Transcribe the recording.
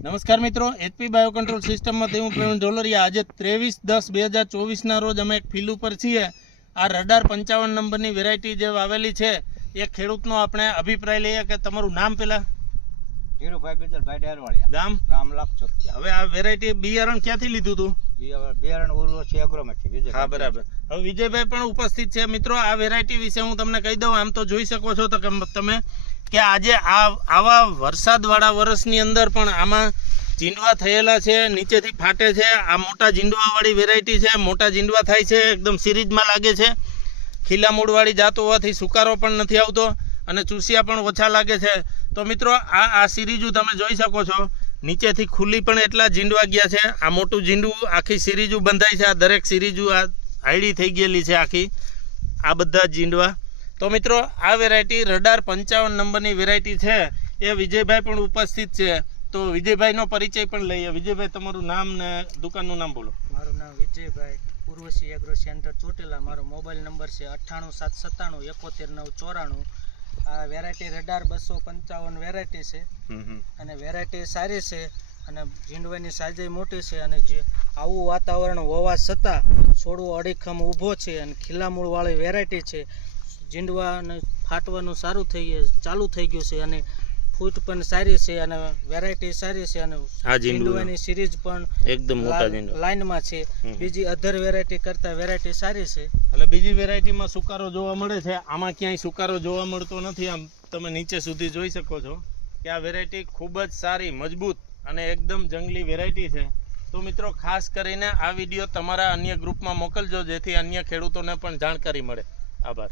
નમસ્કાર મિત્રો, HP bio control સિસ્ટમમાંથી હું પ્રવીણ ઢોલરિયા. આજે 23/10/2024 રોજ અમે એક ફિલ્ડ ઉપર છીએ. આ રડાર 55 નંબરની વેરાયટી જે વાવેલી છે એ ખેડૂતનો આપણે અભિપ્રાય લઈએ કે તમારું નામ પેલા? ધીરુભાઈ બિજલભાઈ ડેરવાળિયા, ગામ? ગામ લાખચોટિયા. હવે આ વેરાયટી બિયારણ ક્યાંથી લીધું હતું? બિયારણ ઉર્વશી એગ્રોમેથી. હા, બરાબર. હવે વિજયભાઈ પણ ઉપસ્થિત છે. મિત્રો, આ વેરાયટી વિશે હું તમને કહી દઉં. આમ તો જોઈ શકો છો તો કે તમે કે આજે આવા વરસાદવાળા વર્ષની અંદર પણ આમાં જીંડવા થયેલા છે, નીચેથી ફાટે છે. આ મોટા જીંડવાવાળી વેરાયટી છે, મોટા જીંડવા થાય છે, એકદમ સિરીજમાં લાગે છે. ખીલા મૂળવાળી જાત હોવાથી સુકારો પણ નથી આવતો અને ચૂસિયા પણ ઓછા લાગે છે. તો મિત્રો, આ સિરીજુ તમે જોઈ શકો છો, નીચેથી ખુલ્લી પણ એટલા જીંડવા ગયા છે. આ મોટું જીંડવું આખી સિરીજુ બંધાય છે. આ દરેક સિરીજુ આ હાઈડી થઈ ગયેલી છે આખી, આ બધા જીંડવા. તો મિત્રો, આ વેરાયટી રડાર 55 નંબરની વેરાયટી છે. એ વિજયભાઈ પણ ઉપસ્થિત છે. તો વિજયભાઈનો પરિચય પણ લઈએ. વિજયભાઈ, તમારું નામ ને દુકાનનું નામ બોલો. મારું નામ વિજયભાઈ, ઉર્વશી એગ્રો સેન્ટર ચોટીલા. મારો મોબાઈલ નંબર છે 98 797 71 994. આ વેરાયટી રડાર 255 વેરાયટી છે અને વેરાયટી સારી છે અને જીંડવાની સાઈઝ મોટી છે. અને જે આવું વાતાવરણ હોવા છતાં છોડવો અડીખમ ઊભો છે અને ખીલા મૂળવાળી વેરાયટી છે. જીંડવાને ફાટવાનું ચાલુ થઈ ગયું છે અને ફૂટ પણ સારી છે અને વેરાયટી સારી છે અને જીંડવાની સિરીઝ પણ એકદમ મોટા જીંડવા લાઈનમાં છે. બીજી અધર વેરાયટી કરતાં વેરાયટી સારી છે. એટલે બીજી વેરાયટીમાં સુકારો જોવા મળે છે, આમાં ક્યાંય સુકારો જોવા મળતો નથી. આમ તમે નીચે સુધી જોઈ શકો છો કે આ વેરાયટી ખૂબ જ સારી, મજબૂત અને એકદમ જંગલી વેરાયટી છે. તો મિત્રો, ખાસ કરીને આ વિડીયો તમારા અન્ય ગ્રુપમાં મોકલજો, જેથી અન્ય ખેડૂતોને પણ જાણકારી મળે. આભાર.